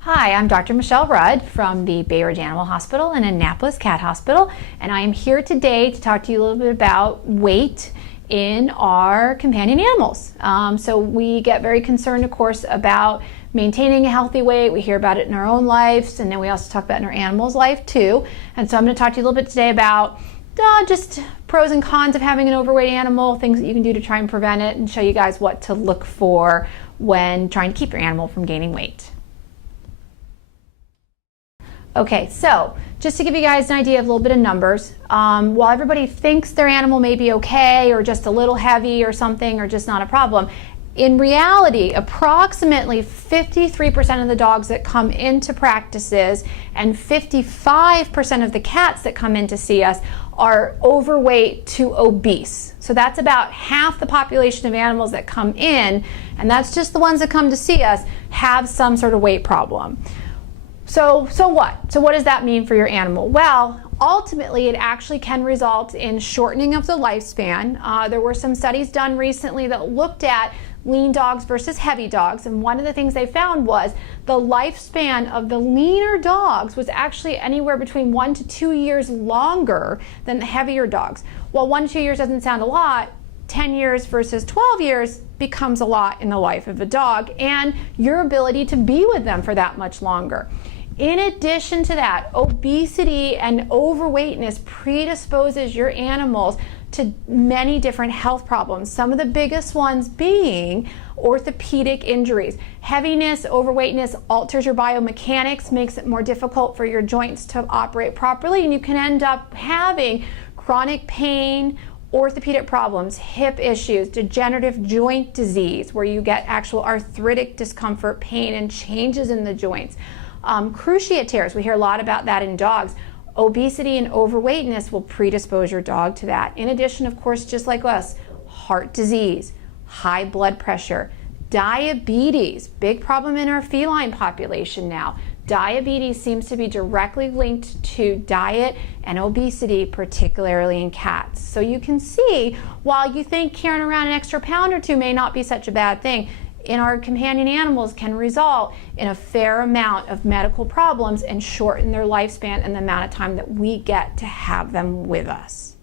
Hi, I'm Dr. Michelle Rudd from the Bay Ridge Animal Hospital and Annapolis Cat Hospital, and I am here today to talk to you a little bit about weight in our companion animals. So we get very concerned, of course, about maintaining a healthy weight. We hear about it in our own lives, and then we also talk about it in our animals' life too. And so I'm going to talk to you a little bit today about just pros and cons of having an overweight animal, things that you can do to try and prevent it, and show you guys what to look for when trying to keep your animal from gaining weight. Okay, so just to give you guys an idea of a little bit of numbers, while everybody thinks their animal may be okay or just a little heavy or something or just not a problem, in reality, approximately 53% of the dogs that come into practices and 55% of the cats that come in to see us are overweight to obese. So that's about half the population of animals that come in, and that's just the ones that come to see us, have some sort of weight problem. So what? So what does that mean for your animal? Well, ultimately it actually can result in shortening of the lifespan. There were some studies done recently that looked at lean dogs versus heavy dogs, and one of the things they found was the lifespan of the leaner dogs was actually anywhere between 1 to 2 years longer than the heavier dogs. While 1 to 2 years doesn't sound a lot, 10 years versus 12 years becomes a lot in the life of a dog and your ability to be with them for that much longer. In addition to that, obesity and overweightness predisposes your animals to many different health problems, some of the biggest ones being orthopedic injuries. Heaviness, overweightness alters your biomechanics, makes it more difficult for your joints to operate properly, and you can end up having chronic pain, orthopedic problems, hip issues, degenerative joint disease, where you get actual arthritic discomfort, pain, and changes in the joints. Cruciate tears, we hear a lot about that in dogs. Obesity and overweightness will predispose your dog to that. In addition, of course, just like us, heart disease, high blood pressure, diabetes, big problem in our feline population now. Diabetes seems to be directly linked to diet and obesity, particularly in cats. So you can see, while you think carrying around an extra pound or two may not be such a bad thing, in our companion animals can result in a fair amount of medical problems and shorten their lifespan and the amount of time that we get to have them with us.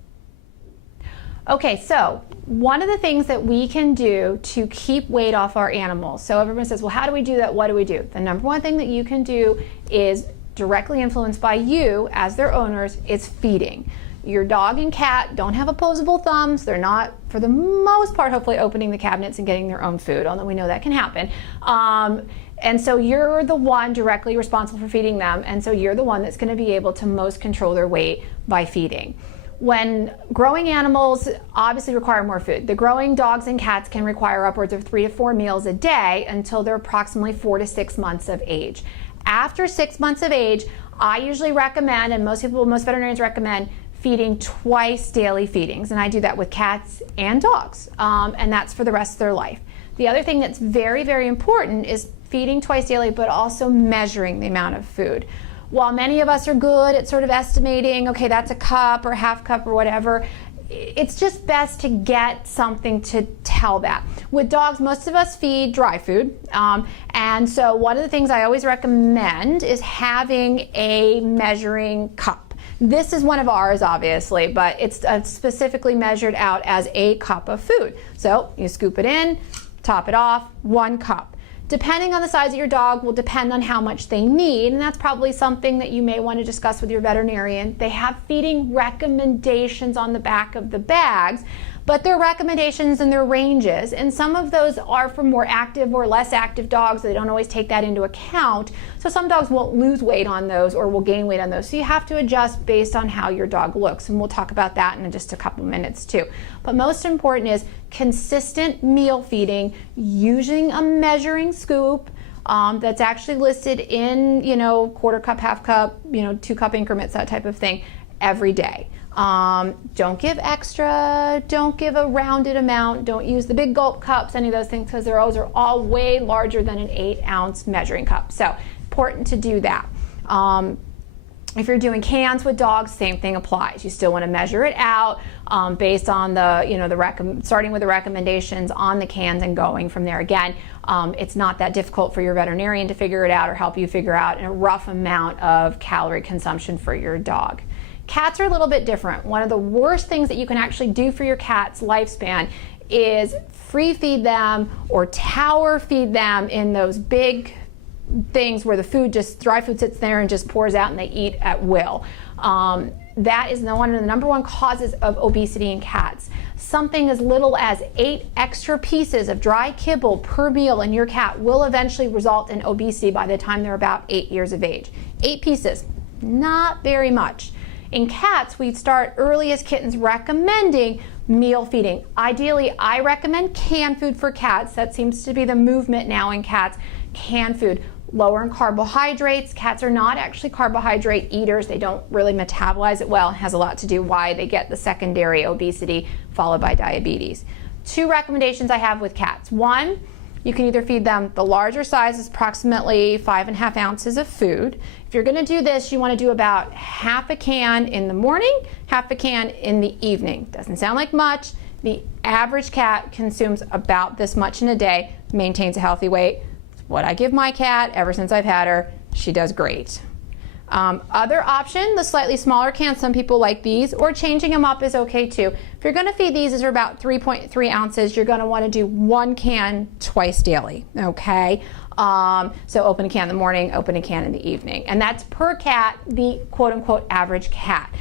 Okay, so one of the things that we can do to keep weight off our animals, so everyone says, well, how do we do that? What do we do? The number one thing that you can do is directly influenced by you as their owners is feeding. Your dog and cat don't have opposable thumbs. They're not, for the most part, hopefully opening the cabinets and getting their own food, although we know that can happen. And so you're the one directly responsible for feeding them, and so you're the one that's going to be able to most control their weight by feeding. When growing animals obviously require more food, the growing dogs and cats can require upwards of 3 to 4 meals a day until they're approximately 4 to 6 months of age. After 6 months of age, I usually recommend, and most veterinarians recommend, feeding twice daily feedings, and I do that with cats and dogs, and that's for the rest of their life. The other thing that's very, very important is feeding twice daily, but also measuring the amount of food. While many of us are good at sort of estimating, okay, that's a cup or half cup or whatever, it's just best to get something to tell that. With dogs, most of us feed dry food, and so one of the things I always recommend is having a measuring cup. This is one of ours, obviously, but it's specifically measured out as a cup of food. So you scoop it in, top it off, 1 cup. Depending on the size of your dog will depend on how much they need, and that's probably something that you may want to discuss with your veterinarian. They have feeding recommendations on the back of the bags, but their recommendations and their ranges, and some of those are for more active or less active dogs, so they don't always take that into account. So some dogs won't lose weight on those or will gain weight on those. So you have to adjust based on how your dog looks, and we'll talk about that in just a couple minutes too. But most important is consistent meal feeding using a measuring scoop that's actually listed in, quarter cup, half cup, 2 cup increments, that type of thing, every day. Don't give extra, don't give a rounded amount, don't use the big gulp cups, any of those things, because those are all way larger than an 8-ounce measuring cup. So important to do that. If you're doing cans with dogs, same thing applies. You still want to measure it out based on the, starting with the recommendations on the cans and going from there. Again, it's not that difficult for your veterinarian to figure it out or help you figure out a rough amount of calorie consumption for your dog. Cats are a little bit different. One of the worst things that you can actually do for your cat's lifespan is free feed them or tower feed them in those big things where the dry food sits there and just pours out and they eat at will. That is one of the number one causes of obesity in cats. Something as little as 8 extra pieces of dry kibble per meal in your cat will eventually result in obesity by the time they're about 8 years of age. 8 pieces, not very much. In cats, we start early as kittens recommending meal feeding. Ideally, I recommend canned food for cats. That seems to be the movement now in cats. Canned food, lower in carbohydrates. Cats are not actually carbohydrate eaters. They don't really metabolize it well. It has a lot to do why they get the secondary obesity followed by diabetes. 2 recommendations I have with cats. 1, you can either feed them the larger size, is approximately 5.5 ounces of food. If you're going to do this, you want to do about half a can in the morning, half a can in the evening. Doesn't sound like much. The average cat consumes about this much in a day, maintains a healthy weight. It's what I give my cat ever since I've had her. She does great. Other option, the slightly smaller cans, some people like these, or changing them up is okay too. If you're going to feed these, are about 3.3 ounces, you're going to want to do 1 can twice daily, okay? So open a can in the morning, open a can in the evening. And that's per cat, the quote-unquote average cat.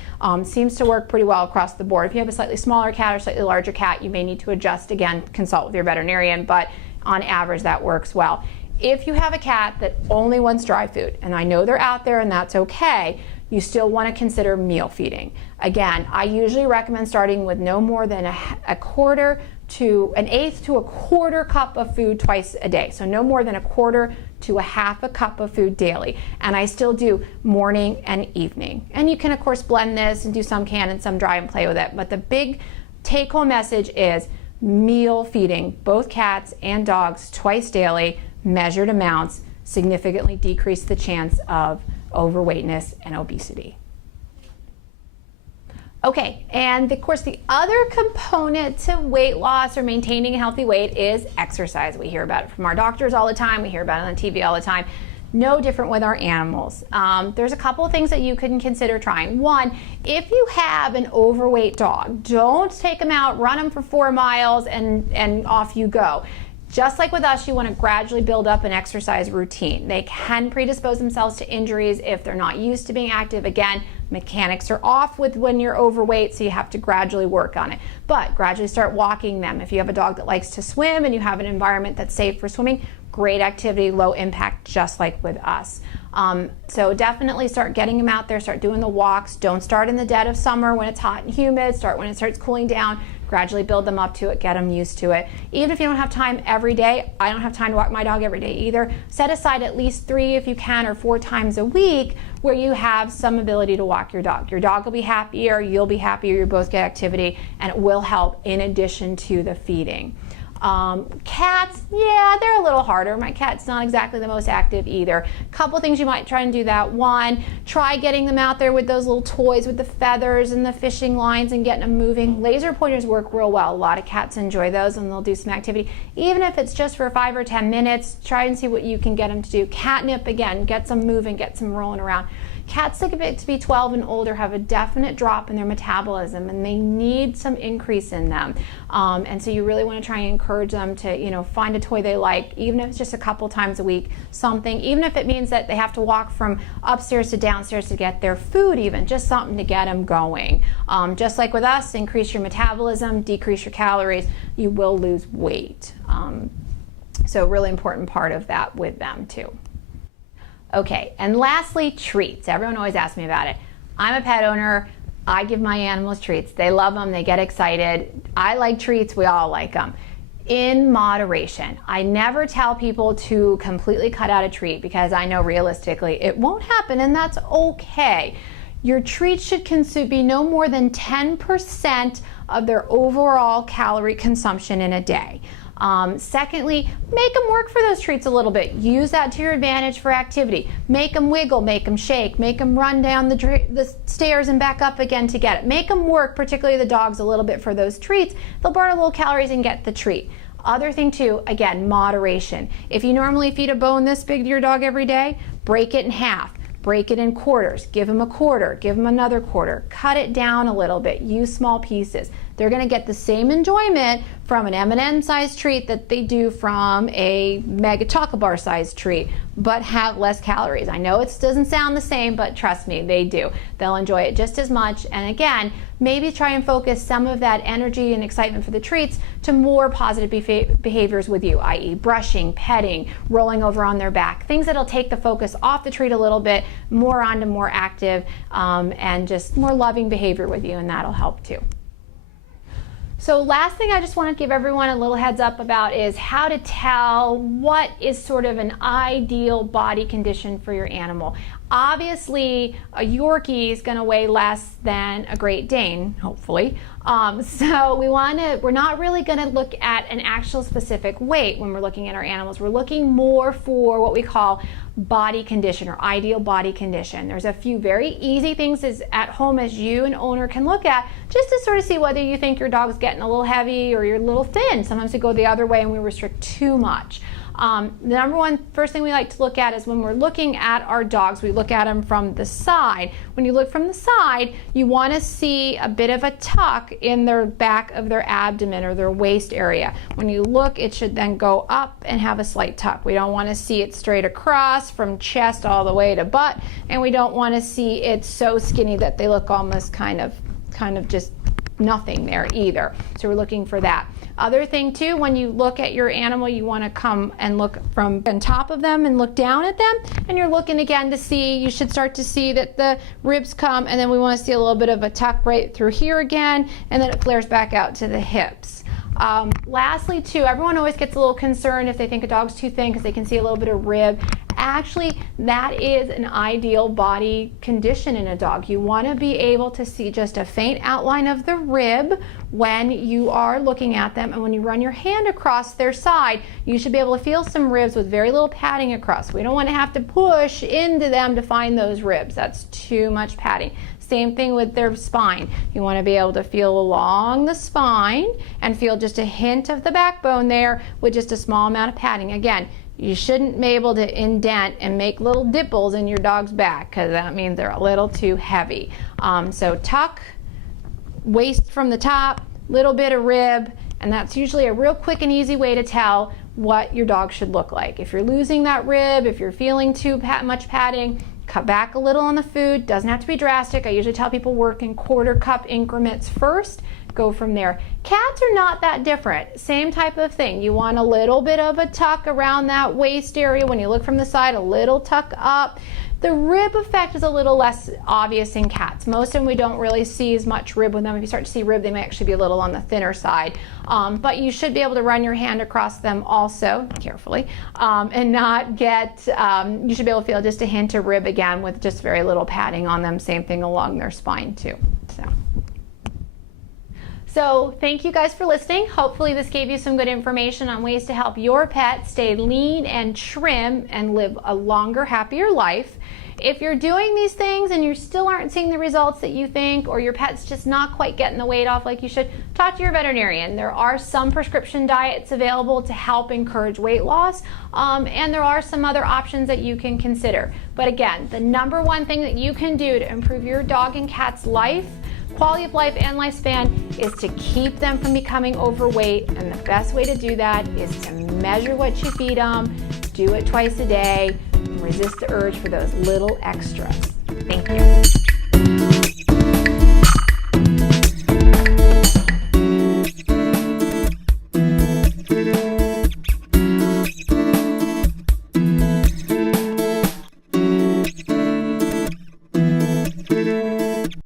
Seems to work pretty well across the board. If you have a slightly smaller cat or slightly larger cat, you may need to adjust again, consult with your veterinarian, but on average that works well. If you have a cat that only wants dry food, and I know they're out there and that's okay, you still want to consider meal feeding. Again, I usually recommend starting with no more than a quarter to an eighth to a quarter cup of food twice a day. So no more than a quarter to a half a cup of food daily. And I still do morning and evening. And you can of course blend this and do some can and some dry and play with it. But the big take-home message is meal feeding both cats and dogs twice daily, measured amounts, significantly decrease the chance of overweightness and obesity. Okay, and of course the other component to weight loss or maintaining a healthy weight is exercise. We hear about it from our doctors all the time, we hear about it on TV all the time. No different with our animals. There's a couple of things that you can consider trying. 1, if you have an overweight dog, don't take them out, run them for 4 miles and off you go. Just like with us, you want to gradually build up an exercise routine. They can predispose themselves to injuries if they're not used to being active. Again, mechanics are off with when you're overweight, so you have to gradually work on it. But gradually start walking them. If you have a dog that likes to swim and you have an environment that's safe for swimming, great activity, low impact, just like with us. So definitely start getting them out there, start doing the walks. Don't start in the dead of summer when it's hot and humid. Start when it starts cooling down. Gradually build them up to it, get them used to it. Even if you don't have time every day, I don't have time to walk my dog every day either. Set aside at least 3 if you can, or 4 times a week where you have some ability to walk your dog. Your dog will be happier, you'll be happier, you both get activity, and it will help in addition to the feeding. Cats, yeah, they're a little harder. My cat's not exactly the most active either. Couple things you might try and do that. 1, try getting them out there with those little toys with the feathers and the fishing lines and getting them moving. Laser pointers work real well. A lot of cats enjoy those and they'll do some activity. Even if it's just for 5 or 10 minutes, try and see what you can get them to do. Catnip, again, get some moving, get some rolling around. Cats that get to be 12 and older have a definite drop in their metabolism, and they need some increase in them. And so you really want to try and encourage them to, you know, find a toy they like, even if it's just a couple times a week, something, even if it means that they have to walk from upstairs to downstairs to get their food, even just something to get them going. Just like with us, increase your metabolism, decrease your calories, you will lose weight. So really important part of that with them too. Okay, and lastly, treats. Everyone always asks me about it. I'm a pet owner. I give my animals treats. They love them. They get excited. I like treats. We all like them. In moderation. I never tell people to completely cut out a treat because I know realistically it won't happen, and that's okay. Your treats should be no more than 10% of their overall calorie consumption in a day. Secondly, make them work for those treats a little bit. Use that to your advantage for activity. Make them wiggle, make them shake, make them run down the stairs and back up again to get it. Make them work, particularly the dogs, a little bit for those treats. They'll burn a little calories and get the treat. Other thing too, again, moderation. If you normally feed a bone this big to your dog every day, break it in half. Break it in quarters. Give them a quarter. Give them another quarter. Cut it down a little bit. Use small pieces. They're going to get the same enjoyment from an M&M sized treat that they do from a mega chocolate bar sized treat, but have less calories. I know it doesn't sound the same, but trust me, they do. They'll enjoy it just as much. And again, maybe try and focus some of that energy and excitement for the treats to more positive behaviors with you, i.e. brushing, petting, rolling over on their back, things that'll take the focus off the treat a little bit, more onto more active and just more loving behavior with you, and that'll help too. So last thing I just want to give everyone a little heads up about is how to tell what is sort of an ideal body condition for your animal. Obviously, a Yorkie is going to weigh less than a Great Dane, hopefully. So we're not really going to look at an actual specific weight when we're looking at our animals. We're looking more for what we call body condition or ideal body condition. There's a few very easy things at home as you, an owner, can look at just to sort of see whether you think your dog's getting a little heavy or you're a little thin. Sometimes we go the other way and we restrict too much. The first thing we like to look at is when we're looking at our dogs, we look at them from the side. When you look from the side, you want to see a bit of a tuck in their back of their abdomen or their waist area. When you look, it should then go up and have a slight tuck. We don't want to see it straight across from chest all the way to butt, and we don't want to see it so skinny that they look almost kind of just nothing there either. So we're looking for that. Other thing too, when you look at your animal, you want to come and look from on top of them and look down at them, and you're looking again to see, you should start to see that the ribs come, and then we want to see a little bit of a tuck right through here again, and then it flares back out to the hips. Lastly too, everyone always gets a little concerned if they think a dog's too thin because they can see a little bit of rib. Actually, that is an ideal body condition in a dog. You want to be able to see just a faint outline of the rib when you are looking at them, and when you run your hand across their side, you should be able to feel some ribs with very little padding across. We don't want to have to push into them to find those ribs. That's too much padding. Same thing with their spine. You want to be able to feel along the spine and feel just a hint of the backbone there with just a small amount of padding. Again, you shouldn't be able to indent and make little dimples in your dog's back because that means they're a little too heavy. So tuck, waist from the top, little bit of rib, and that's usually a real quick and easy way to tell what your dog should look like. If you're losing that rib, if you're feeling too much padding, cut back a little on the food. Doesn't have to be drastic. I usually tell people work in quarter cup increments first, go from there. Cats are not that different. Same type of thing. You want a little bit of a tuck around that waist area. When you look from the side, a little tuck up. The rib effect is a little less obvious in cats. Most of them we don't really see as much rib with them. If you start to see rib, they may actually be a little on the thinner side. But you should be able to run your hand across them also, carefully, and not get, you should be able to feel just a hint of rib again with just very little padding on them. Same thing along their spine too. So thank you guys for listening. Hopefully this gave you some good information on ways to help your pet stay lean and trim and live a longer, happier life. If you're doing these things and you still aren't seeing the results that you think, or your pet's just not quite getting the weight off like you should, talk to your veterinarian. There are some prescription diets available to help encourage weight loss, and there are some other options that you can consider. But again, the number one thing that you can do to improve your dog and cat's life, quality of life and lifespan, is to keep them from becoming overweight. And the best way to do that is to measure what you feed them, do it twice a day, and resist the urge for those little extras. Thank you.